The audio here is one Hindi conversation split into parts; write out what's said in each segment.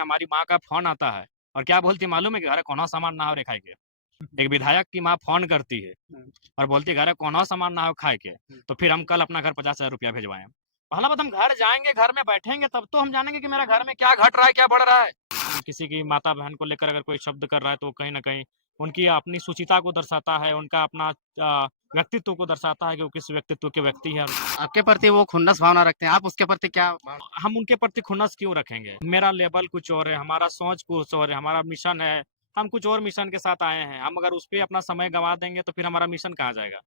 हमारी माँ का फोन आता है और क्या बोलती है मालूम है कि घरे कोनो सामान ना हो रे खाए के। एक विधायक की माँ फोन करती है और बोलती है घरे कोनो सामान ना हो खाए के, तो फिर हम कल अपना घर 50,000 रुपया भिजवाएं। पहला बात हम घर जाएंगे, घर में बैठेंगे तब तो हम जानेंगे कि मेरा घर में क्या घट रहा है, क्या बढ़ रहा है। किसी की माता बहन को लेकर अगर कोई शब्द कर रहा है तो कहीं ना कहीं उनकी अपनी सुचिता को दर्शाता है, उनका अपना व्यक्तित्व को दर्शाता है कि वो किस व्यक्तित्व के व्यक्ति है। आपके प्रति वो खुन्नस भावना रखते हैं, आप उसके प्रति क्या भावना? हम उनके प्रति खुन्नस क्यों रखेंगे? मेरा लेवल कुछ और है, हमारा सोच कुछ और है, हमारा मिशन है, हम कुछ और मिशन के साथ आए हैं। हम अगर उस पे अपना समय गंवा देंगे तो फिर हमारा मिशन कहाँ जाएगा?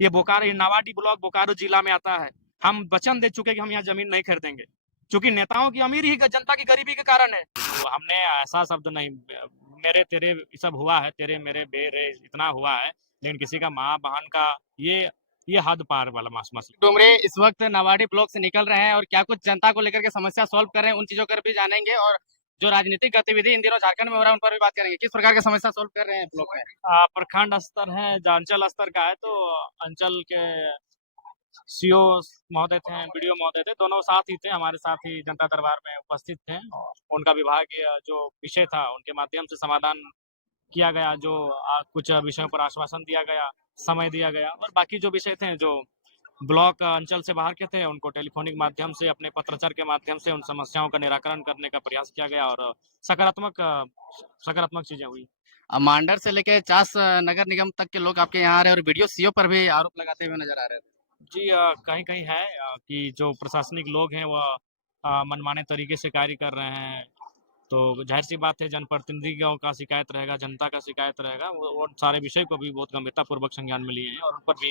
ये बोकारो, ये नावाडी ब्लॉक बोकारो जिला में आता है। हम वचन दे चुके कि हम यहाँ जमीन नहीं खरीदेंगे, क्योंकि नेताओं की अमीरी ही जनता की गरीबी के कारण है। तो हमने ऐसा शब्द नहीं, मेरे तेरे सब हुआ है, तेरे मेरे बेरे इतना हुआ है, लेकिन किसी का माँ बहन का ये हद पार वाला मसला। डुमरे इस वक्त नावाडी ब्लॉक से निकल रहे हैं और क्या कुछ जनता को लेकर के समस्या सॉल्व कर रहे हैं, उन चीजों पर भी जानेंगे और जो राजनीतिक गतिविधि इन दिनों झारखंड में हो रहा है उन पर भी बात करेंगे। किस प्रकार की समस्या सॉल्व कर रहे हैं ब्लॉक में? प्रखंड स्तर है, जो अंचल स्तर का है, तो अंचल के सीओ महोदय थे, बीडीओ महोदय थे, दोनों साथ ही थे, हमारे साथ ही जनता दरबार में उपस्थित थे और उनका विभागीय जो विषय था उनके माध्यम से समाधान किया गया। जो कुछ विषयों पर आश्वासन दिया गया, समय दिया गया, और बाकी जो विषय थे जो ब्लॉक अंचल से बाहर के थे उनको टेलीफोनिक माध्यम से, अपने पत्राचार के माध्यम से उन समस्याओं का निराकरण करने का प्रयास किया गया और सकारात्मक चीजें हुई। मांडर से लेकर चास नगर निगम तक के लोग आपके यहाँ आ रहे हैं और वीडियो सीओ पर भी आरोप लगाते हुए नजर आ रहे थे। जी, कहीं कहीं है कि जो प्रशासनिक लोग हैं वह मनमाने तरीके से कार्य कर रहे हैं, तो जाहिर सी बात है जनप्रतिनिधियों का शिकायत रहेगा, जनता का शिकायत रहेगा, वो सारे विषय को भी बहुत गंभीरता पूर्वक संज्ञान में लिए हैं और उन पर भी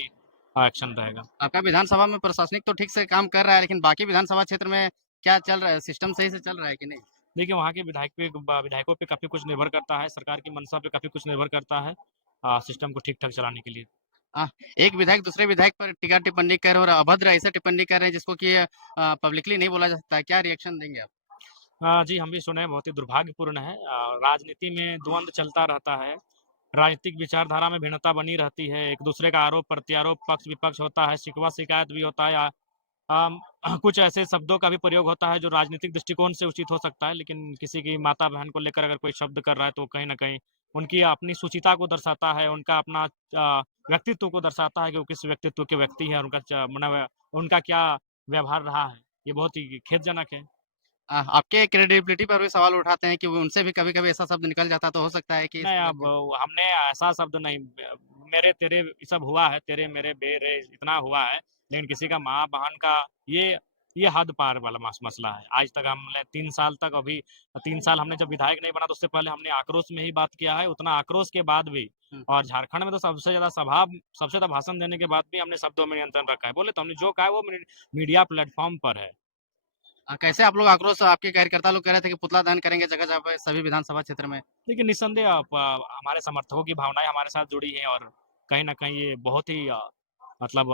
एक्शन रहेगा। आपका विधानसभा में प्रशासनिक तो ठीक से काम कर रहा है, लेकिन बाकी विधानसभा क्षेत्र में क्या चल रहा है? सिस्टम सही से चल रहा है कि नहीं? देखिए, वहाँ के विधायकों पे काफ़ी कुछ निर्भर करता है, सरकार की मंशा पे काफ़ी कुछ निर्भर करता है सिस्टम को ठीक-ठाक चलाने के लिए। हाँ, एक विधायक दूसरे विधायक पर टीका टिप्पणी कर रहे हैं और अभद्र ऐसे टिप्पणी कर रहे हैं जिसको कि पब्लिकली नहीं बोला जा सकता है। क्या रिएक्शन देंगे आप? जी, हम भी सुने हैं, बहुत ही दुर्भाग्यपूर्ण है। राजनीति में द्वंद चलता रहता है, राजनीतिक विचारधारा में भिन्नता बनी रहती है, एक दूसरे का आरोप प्रत्यारोप, पक्ष-विपक्ष होता है, शिकवा-शिकायत भी होता है। अम, कुछ ऐसे शब्दों का भी प्रयोग होता है जो राजनीतिक दृष्टिकोण से उचित हो सकता है, लेकिन किसी की माता बहन को लेकर अगर कोई शब्द कर रहा है तो कहीं न कहीं उनकी अपनी सुचिता को दर्शाता है, उनका अपना व्यक्तित्व को दर्शाता है कि वो किस व्यक्तित्व के व्यक्ति हैं और उनका क्या व्यवहार रहा है। ये बहुत ही खेदजनक है। आपके क्रेडिबिलिटी पर भी सवाल उठाते हैं कि वो उनसे भी कभी-कभी ऐसा शब्द निकल जाता तो हो सकता है कि इस नहीं, तरह अब के हमने ऐसा शब्द नहीं, मेरे तेरे सब हुआ है, तेरे मेरे बेरे इतना हुआ है, लेकिन किसी का माँ बहन का ये ये हद पार वाला मसला है। आज तक हमने 3 साल तक, अभी 3 साल हमने जब विधायक नहीं बना तो उससे पहले हमने आक्रोश में ही बात किया है, उतना आक्रोश के बाद भी, हुँ। और झारखंड में तो सबसे ज़्यादा भाषण देने के बाद भी हमने शब्दों में नियंत्रण रखा है। बोले तो हमने जो कहा है वो मीडिया प्लेटफ़ॉर्म पर है। कैसे आप लोग आक्रोश आपके कार्यकर्ता लोग कह रहे थे कि पुतला दहन करेंगे जगह-जगह पे सभी विधानसभा क्षेत्र में। लेकिन निस्संदेह हमारे समर्थकों की भावनाएँ हमारे साथ जुड़ी हैं और कहीं न कहीं ये बहुत ही मतलब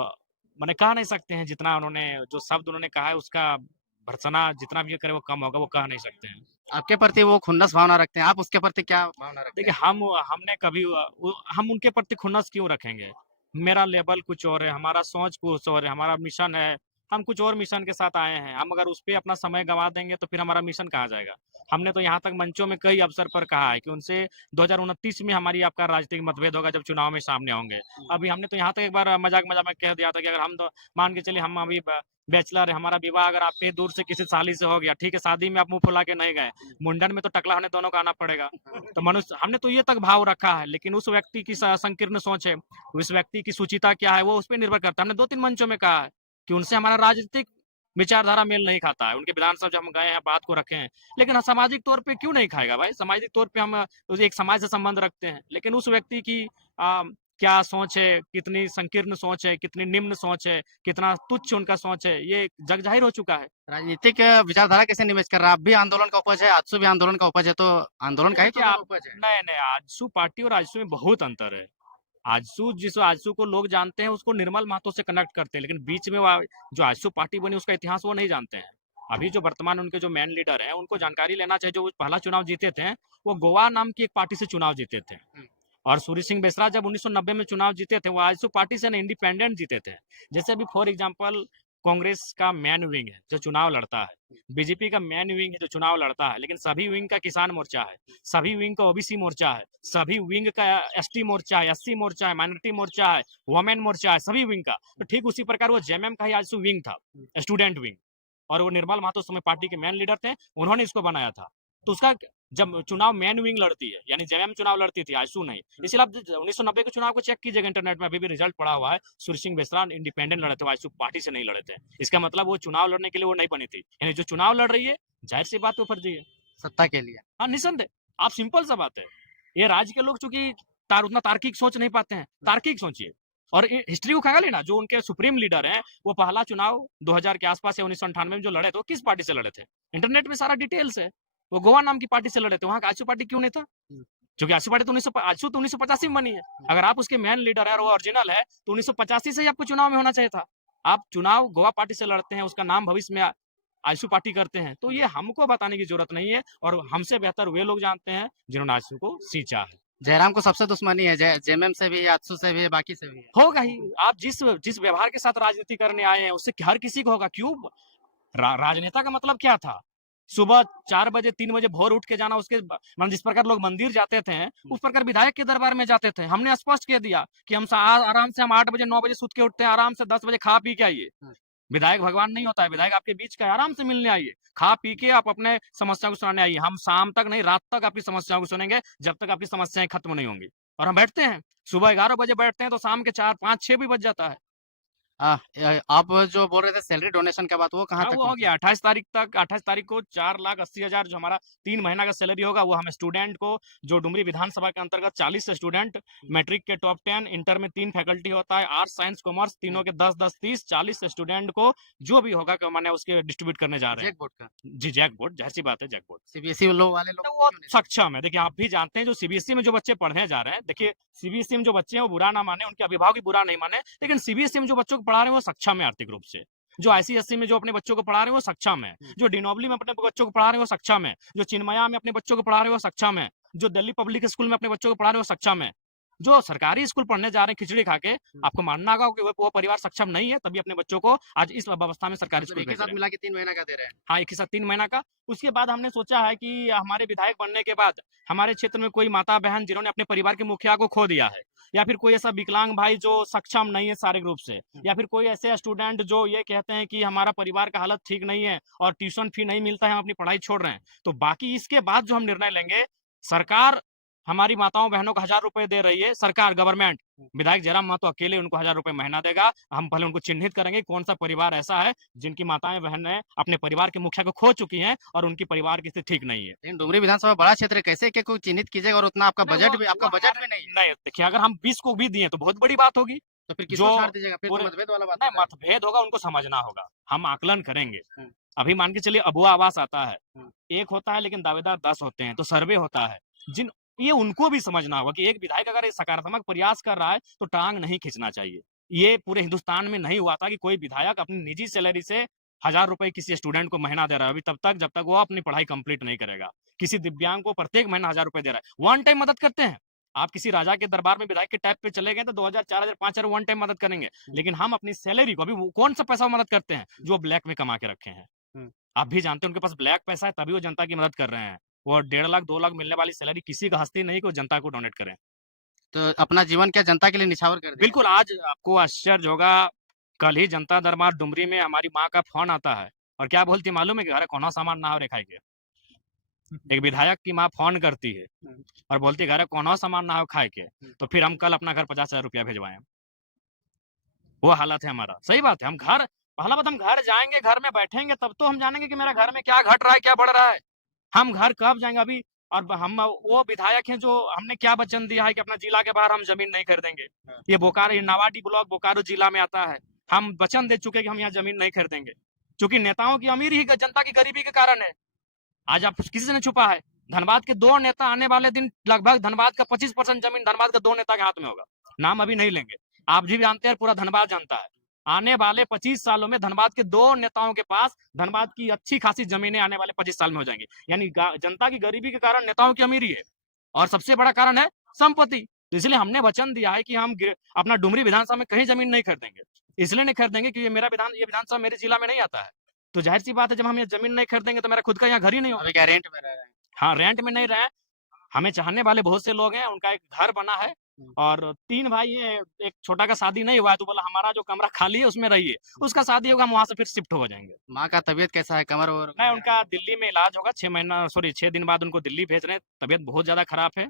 माने कह नहीं सकते हैं, जितना उन्होंने जो शब्द उन्होंने कहा है उसका भर्त्सना जितना भी ये करे वो कम होगा, वो कह नहीं सकते हैं। आपके प्रति वो खुन्नस भावना रखते हैं, आप उसके प्रति क्या भावना रखते देखिए, हैं? हमने कभी हम उनके प्रति खुन्नस क्यों रखेंगे? मेरा लेवल कुछ और है, हमारा सोच कुछ और है, हमारा मिशन है, हम कुछ और मिशन के साथ आए हैं। हम अगर उस पे अपना समय गँवा देंगे तो फिर हमारा मिशन कहाँ जाएगा? हमने तो यहाँ तक मंचों में कई अवसर पर कहा है कि उनसे 2029 में हमारी आपका राजनीतिक मतभेद होगा जब चुनाव में सामने होंगे। अभी हमने तो यहाँ तक एक बार मज़ाक-मज़ाक में कह दिया था कि अगर हम तो मान के चलिए हम अभी बैचलर है, हमारा विवाह अगर आपके दूर से किसी साली से हो गया, ठीक है, शादी में आप मुँह फुला के नहीं गए, मुंडन में तो टकला होने दोनों को आना पड़ेगा। तो मनुष्य हमने तो ये तक भाव रखा है, लेकिन उस व्यक्ति की संकीर्ण सोच है, उस व्यक्ति की सुचिता क्या है, वो उस पे निर्भर करता है। हमने 2-3 मंचों में कहा है कि उनसे हमारा राजनीतिक विचारधारा मेल नहीं खाता है। उनके विधानसभा जब हम गए हैं, बात को रखे हैं, लेकिन सामाजिक तौर पे क्यों नहीं खाएगा भाई? सामाजिक तौर पे हम एक समाज से संबंध रखते हैं, लेकिन उस व्यक्ति की क्या सोच है, कितनी संकीर्ण सोच है, कितनी निम्न सोच है, कितना तुच्छ उनका सोच है, ये जग ज़ाहिर हो चुका है। राजनीतिक विचारधारा कैसे निवेश कर रहा है? आप भी आंदोलन का उपज है, आजसू भी आंदोलन का उपज है, तो आंदोलन का ही तो देखिए दोनों आप, उपज है। नहीं, नहीं, आजसू पार्टी और आजसू में बहुत अंतर है। आजसू को लोग जानते हैं, उसको निर्मल महतो से कनेक्ट करते हैं, लेकिन बीच में जो आजसू पार्टी बनी उसका इतिहास वो नहीं जानते हैं। अभी जो वर्तमान उनके जो मेन लीडर हैं उनको जानकारी लेना चाहिए। जो वो पहला चुनाव जीते थे वो गोवा नाम की एक पार्टी से चुनाव जीते थे, हुँ। और सूर्य सिंह बेसरा जब 1990 में चुनाव जीते थे वो आजसू पार्टी से नहीं, इंडिपेंडेंट जीते थे। जैसे अभी फॉर एग्जाम्पल कांग्रेस का मैन विंग है जो चुनाव लड़ता है, बीजेपी का मैन विंग है जो चुनाव लड़ता है, लेकिन सभी विंग का किसान मोर्चा है, सभी विंग का ओबीसी मोर्चा है, सभी विंग का एसटी मोर्चा है, एससी मोर्चा है, माइनॉरिटी मोर्चा है, वुमेन मोर्चा है, सभी विंग का। तो ठीक उसी प्रकार वो जेएमएम का ही आजसू विंग था, स्टूडेंट विंग, और वो निर्मल महतो उस समय पार्टी के मैन लीडर थे, उन्होंने इसको बनाया था। तो उसका जब चुनाव मैन विंग लड़ती है, यानी जेएमएम चुनाव लड़ती थी, आजसू नहीं। इसलिए आप 1990 के चुनाव को चेक कीजिएगा इंटरनेट में, अभी भी रिजल्ट पड़ा हुआ है। सूर्य सिंह बेसरा इंडिपेंडेंट लड़े थे, आजसू पार्टी से नहीं लड़े थे। इसका मतलब वो चुनाव लड़ने के लिए वो नहीं बनी थी, यानी जो चुनाव लड़ रही है जाहिर सी बात वो फर्जी है, सत्ता के लिए। हाँ निसंदेह। आप सिंपल सा बात है, ये राज्य के लोग चूंकि उतना तार्किक सोच नहीं पाते हैं, तार्किक सोचिए। और हिस्ट्री को खंगालिए ना, जो उनके सुप्रीम लीडर हैं, वो पहला चुनाव 2000 के आसपास या 1998 में जो लड़े थे, वो किस पार्टी से लड़े थे? इंटरनेट में सारा डिटेल्स है। वो गोवा नाम की पार्टी से लड़े थे, वहां का आजसू पार्टी क्यों नहीं था? क्योंकि आजसू पार्टी तो आजसू तो 1985 में बनी है। अगर आप उसके मैन लीडर है और वो ओरिजिनल है, तो 1985 से ही आपको चुनाव में होना चाहिए था। आप चुनाव गोवा पार्टी से लड़ते हैं, उसका नाम भविष्य में आजसू पार्टी करते हैं, तो ये हमको बताने की जरूरत नहीं है, और हमसे बेहतर वे लोग जानते हैं जिन्होंने आजसू को सींचा है। जयराम को सबसे दुश्मनी है, जेएमएम से भी, आजसू से भी, बाकी से भी है। होगा ही। आप जिस जिस व्यवहार के साथ राजनीति करने आए हैं, उससे हर किसी को होगा। क्यों? राजनेता का मतलब क्या था? सुबह 4 बजे 3 बजे भोर उठ के जाना, उसके मतलब जिस प्रकार लोग मंदिर जाते थे, उस प्रकार विधायक के दरबार में जाते थे। हमने स्पष्ट कह दिया कि हम आराम से, हम 8 बजे 9 बजे सुत के उठते हैं, आराम से 10 बजे खा पी के आइए। विधायक भगवान नहीं होता है, विधायक आपके बीच का है, आराम से मिलने आइए, खा पी के आप अपने समस्या को सुनाने आइए। हम शाम तक नहीं, रात तक आपकी समस्याओं को सुनेंगे, जब तक आपकी समस्याएं खत्म नहीं होंगी। और हम बैठते हैं, सुबह 11 बजे बैठते हैं, तो शाम के 4 5 6 भी बज जाता है। आप जो बोल रहे थे सैलरी डोनेशन का बात, वो कहाँ हाँ, तक वो हो पहुंचा? गया 28 तारीख तक। 28 तारीख को 4,80,000 जो हमारा 3 महीना का सैलरी होगा, वो हम स्टूडेंट को, जो डुमरी विधानसभा के अंतर्गत 40 स्टूडेंट, मैट्रिक के टॉप 10, इंटर में 3 फैकल्टी होता है, आर्ट्स साइंस कॉमर्स तीनों के 10-10 30 40 स्टूडेंट को जो भी होगा मैंने उसके डिस्ट्रीब्यूट करने जा रहे हैं। जैक बोर्ड का, जी, जैक बोर्ड, जाहिर सी बात है, जैक बोर्ड। सीबीएसई लो वाले लोग तो को वो क्यों नहीं दिया? सक्षम है। देखिए, आप भी जानते हैं, जो सीबीएसई में जो बच्चे पढ़ने जा रहे हैं, देखिए सीबीएसई में जो बच्चे हैं वो बुरा ना माने, उनके अभिभावक भी बुरा नहीं माने, लेकिन सीबीएसई में जो बच्चों को पढ़ा रहे हैं वो सक्षम है आर्थिक रूप से। जो आईसीएसई में जो अपने बच्चों को पढ़ा रहे हैं वो सक्षम है, जो डिनोबली में अपने बच्चों को पढ़ा रहे हैं वो सक्षम है, जो चिन्मया में अपने बच्चों को पढ़ा रहे हैं वो सक्षम है, जो दिल्ली पब्लिक स्कूल में अपने बच्चों को पढ़ा रहे हैं वो सक्षम है। जो सरकारी स्कूल पढ़ने जा रहे हैं खिचड़ी खा के, आपको मानना होगा कि वो परिवार सक्षम नहीं है, तभी अपने बच्चों को आज इस अवस्था में सरकारी मतलब स्कूल एक ही भेज साथ रहे हैं। मिला के 3 महीना का दे रहे हैं। हाँ, एक ही साथ 3 महीना का। उसके बाद हमने सोचा है कि हमारे विधायक बनने के बाद हमारे क्षेत्र में कोई माता बहन जिन्होंने अपने परिवार के मुखिया को खो दिया है, या फिर कोई ऐसा विकलांग भाई जो सक्षम नहीं है शारीरिक रूप से, या फिर कोई ऐसे स्टूडेंट जो ये कहते हैं कि हमारा परिवार का हालत ठीक नहीं है और ट्यूशन फी नहीं मिलता है, हम अपनी पढ़ाई छोड़ रहे हैं, तो बाकी इसके बाद जो हम निर्णय लेंगे, सरकार हमारी माताओं बहनों को 1000 रुपए दे रही है, सरकार गवर्नमेंट, विधायक जयराम महतो अकेले उनको 1000 रुपए महीना देगा। हम पहले उनको चिन्हित करेंगे कौन सा परिवार ऐसा है जिनकी माताएं बहनें अपने परिवार के मुखिया को खो चुकी हैं और उनकी परिवार की स्थिति ठीक नहीं है। लेकिन डुमरी विधानसभा बड़ा क्षेत्र है, कैसे के को चिन्हित कीजिएगा, और उतना आपका नहीं, बजट वो भी, आपका वो बजट भी नहीं है। नहीं, देखिए, अगर हम 20 को भी दिए तो बहुत बड़ी बात होगी। तो फिर किसको जो छाड़ दीजिएगा? फिर तो पूरे मतभेद वाला बात नहीं, हो जाएगा। मतभेद होगा, उनको समझना होगा, हम आकलन करेंगे। हम्म। अभी मान के चलिए अबुआ आवास आता है, हम्म। एक होता है लेकिन दावेदार 10 होते हैं, तो सर्वे होता है, जिन ये उनको भी समझना होगा कि एक विधायक अगर सकारात्मक प्रयास कर रहा है तो टांग नहीं खींचना चाहिए। ये पूरे हिंदुस्तान में नहीं हुआ था कि कोई विधायक अपनी निजी सैलरी से 1000 रुपए किसी स्टूडेंट को महीना दे रहा है, अभी तब तक जब तक वो अपनी पढ़ाई कंप्लीट नहीं करेगा। किसी दिव्यांग को प्रत्येक महीना 1000 रुपए दे रहा है, वन टाइम मदद करते हैं। आप किसी राजा के दरबार में विधायक के टैप पे चले गए तो 2000 4000 5000 वन टाइम मदद करेंगे, लेकिन हम अपनी सैलरी को अभी कौन सा पैसा मदद करते हैं जो ब्लैक में कमा के रखे हैं। आप भी जानते हैं उनके पास ब्लैक पैसा है, तभी वो जनता की मदद कर रहे हैं। वो 1.5 लाख 2 लाख मिलने वाली सैलरी किसी का हस्ती नहीं कि वो जनता को डोनेट करें। तो अपना जीवन क्या जनता के लिए निछावर कर दिया? बिल्कुल, आज आपको आश्चर्य होगा, कल ही जनता दरबार डुमरी में हमारी माँ का फोन आता है और क्या बोलती है मालूम है कि घरे कोनो सामान ना हो रे खाए के। एक विधायक की माँ फोन करती है और बोलती है घरे कोनो सामान ना हो खाए के, तो फिर हम कल अपना घर 50,000 रुपया भेजवाएं। वो हालत है हमारा। सही बात है, हम घर, पहला बात हम घर जाएंगे, घर में बैठेंगे तब तो हम जानेंगे कि मेरा घर में क्या घट रहा है, क्या बढ़ रहा है। हम घर कब जाएंगे अभी? और हम वो विधायक हैं जो हमने क्या वचन दिया है कि अपना जिला के बाहर हम जमीन नहीं खरीदेंगे। ये बोकारो, ये नावाडी ब्लॉक बोकारो जिला में आता है। हम वचन दे चुके कि हम यहाँ जमीन नहीं खरीदेंगे, क्योंकि नेताओं की अमीरी ही जनता की गरीबी के कारण है। आज आप किसी से नहीं छुपा है, धनबाद के 2 नेता आने वाले दिन लगभग धनबाद का 25% जमीन धनबाद के 2 नेता के हाथ में होगा। नाम अभी नहीं लेंगे, आप भी जानते हैं, पूरा धनबाद जानता है। आने वाले 25 सालों में धनबाद के 2 नेताओं के पास धनबाद की अच्छी खासी जमीनें आने वाले 25 साल में हो जाएंगी। यानी जनता की गरीबी के कारण नेताओं की अमीरी है, और सबसे बड़ा कारण है संपत्ति। तो इसलिए हमने वचन दिया है कि हम अपना डुमरी विधानसभा में कहीं जमीन नहीं खरीदेंगे। इसलिए नहीं खरीदेंगे क्योंकि ये विधानसभा मेरे जिला में नहीं आता है। तो जाहिर सी बात है, जब हम ये जमीन नहीं खरीदेंगे तो मेरा खुद का यहाँ घर ही नहीं होगा। अभी क्या रेंट में रह रहे हैं? हाँ, रेंट में नहीं रहे, हमें चाहने वाले बहुत से लोग हैं, उनका एक घर बना है और 3 भाई हैं, एक छोटा का शादी नहीं हुआ है, तो बोला हमारा जो कमरा खाली है उसमें रहिए, उसका शादी होगा हम वहाँ से फिर शिफ्ट हो जाएँगे। माँ का तबीयत कैसा है? कमर और नहीं, उनका दिल्ली में इलाज होगा, 6 दिन बाद उनको दिल्ली भेज रहे हैं, तबीयत बहुत ज़्यादा खराब है।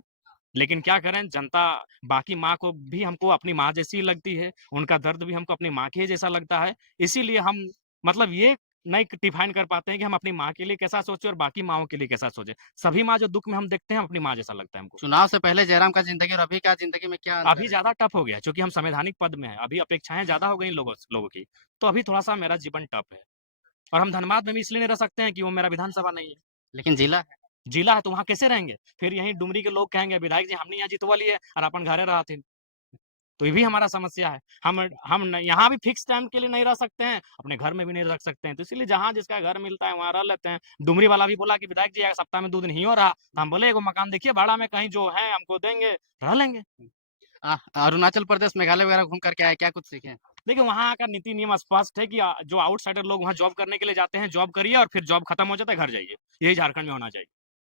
लेकिन क्या करें, जनता बाकी माँ को भी हमको अपनी माँ जैसी ही लगती है, उनका दर्द भी हमको अपनी माँ के जैसा लगता है। इसीलिए हम मतलब ये नहीं डिफाइन कर पाते हैं कि हम अपनी माँ के लिए कैसा सोचें और बाकी माँओं के लिए कैसा सोचें। सभी माँ जो दुःख में हम देखते हैं, अपनी माँ जैसा लगता है हमको। चुनाव से पहले जयराम का ज़िंदगी और अभी का ज़िंदगी में क्या अंतर अभी है? ज़्यादा टफ हो गया है, चूँकि हम संवैधानिक पद में हैं, अभी अपेक्षाएँ ज़्यादा हो गई लोगों की, तो अभी थोड़ा-सा मेरा जीवन टफ है। और हम धनबाद में भी इसलिए नहीं रह सकते हैं कि वो मेरा विधानसभा नहीं है। लेकिन जिला है। जिला है तो वहाँ कैसे रहेंगे? फिर यहीं डुमरी के लोग कहेंगे विधायक जी हमने यहाँ जितवा लिए और अपन घरे रहथिन। तो ये भी हमारा समस्या है। हम न यहाँ भी फिक्स टाइम के लिए नहीं रह सकते हैं, अपने घर में भी नहीं रह सकते हैं। तो इसीलिए जहाँ जिसका घर मिलता है वहाँ रह लेते हैं। डुमरी वाला भी बोला कि विधायक जी अगर सप्ताह में 2 दिन ही हो रहा, तो हम बोले एगो मकान देखिए भाड़ा में कहीं जो है हमको देंगे, रह लेंगे। अरुणाचल प्रदेश, मेघालय वगैरह घूम कर के आए, क्या कुछ सीखे हैं? देखिए वहाँ का नीति नियम स्पष्ट है कि जो आउटसाइडर लोग वहाँ जॉब करने के लिए जाते हैं, जॉब करिए और फिर जॉब खत्म हो जाता है, घर जाइए। यही झारखंड में होना चाहिए।